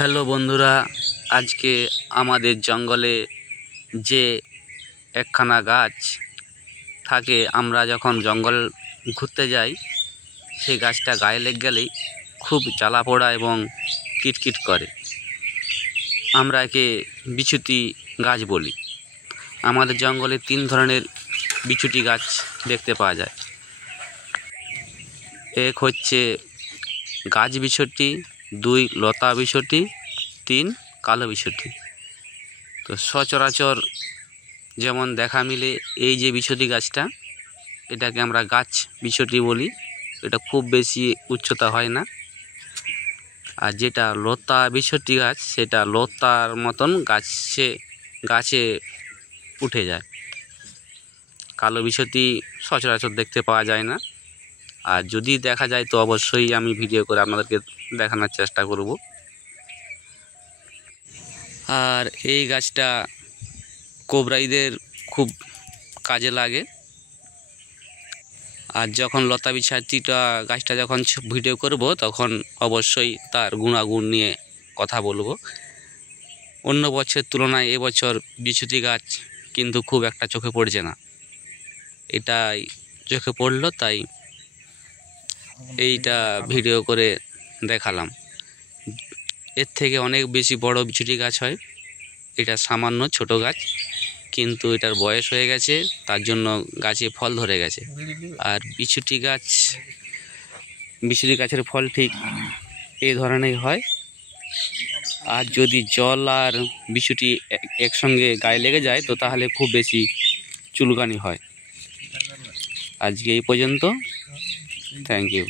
হ্যালো বন্ধুরা, আজকে আমাদের জঙ্গলে যে একখানা গাছ থাকে, আমরা যখন জঙ্গল ঘুরতে যাই সেই গাছটা গায়ে লেগে গেলেই খুব জ্বালা পোড়া এবং কিটকিট করে। আমরা একে বিছুটি গাছ বলি। আমাদের জঙ্গলে 3 ধরনের বিছুটি গাছ দেখতে পাওয়া যায়। এক হচ্ছে গাছ বিছুটি, 2 লতা বিছুটি, 3 কালো বিছুটি। তো সচরাচর যেমন দেখা মিলে এই যে বিছুটি গাছটা, এটাকে আমরা গাছ বিছুটি বলি। এটা খুব বেশি উচ্চতা হয় না। আর যেটা লতা বিছুটি গাছ, সেটা লতার মতন গাছে উঠে যায়। কালো বিছুটি সচরাচর দেখতে পাওয়া যায় না, আর যদি দেখা যায় তো অবশ্যই আমি ভিডিও করে আপনাদেরকে দেখানোর চেষ্টা করব। আর এই গাছটা কোবরাইদের খুব কাজে লাগে। আর যখন লতা বিছাটিটা গাছটা যখন ভিডিও করব, তখন অবশ্যই তার গুণাগুণ নিয়ে কথা বলবো। অন্য বছরের তুলনায় এবছর বিছুটি গাছ কিন্তু খুব একটা চোখে পড়ছে না। এটাই চোখে পড়লো, তাই এইটা ভিডিও করে দেখালাম। এর থেকে অনেক বেশি বড় বিছুটি গাছ হয়। এটা সামান্য ছোট গাছ, কিন্তু এটার বয়স হয়ে গেছে, তার জন্য গাছে ফল ধরে গেছে। আর বিছুটি গাছের ফল ঠিক এই ধরনের হয়। আর যদি জল আর বিছুটি একসঙ্গে গায়ে লেগে যায়, তো তাহলে খুব বেশি চুলকানি হয়। আজকে এই পর্যন্ত। Thank you.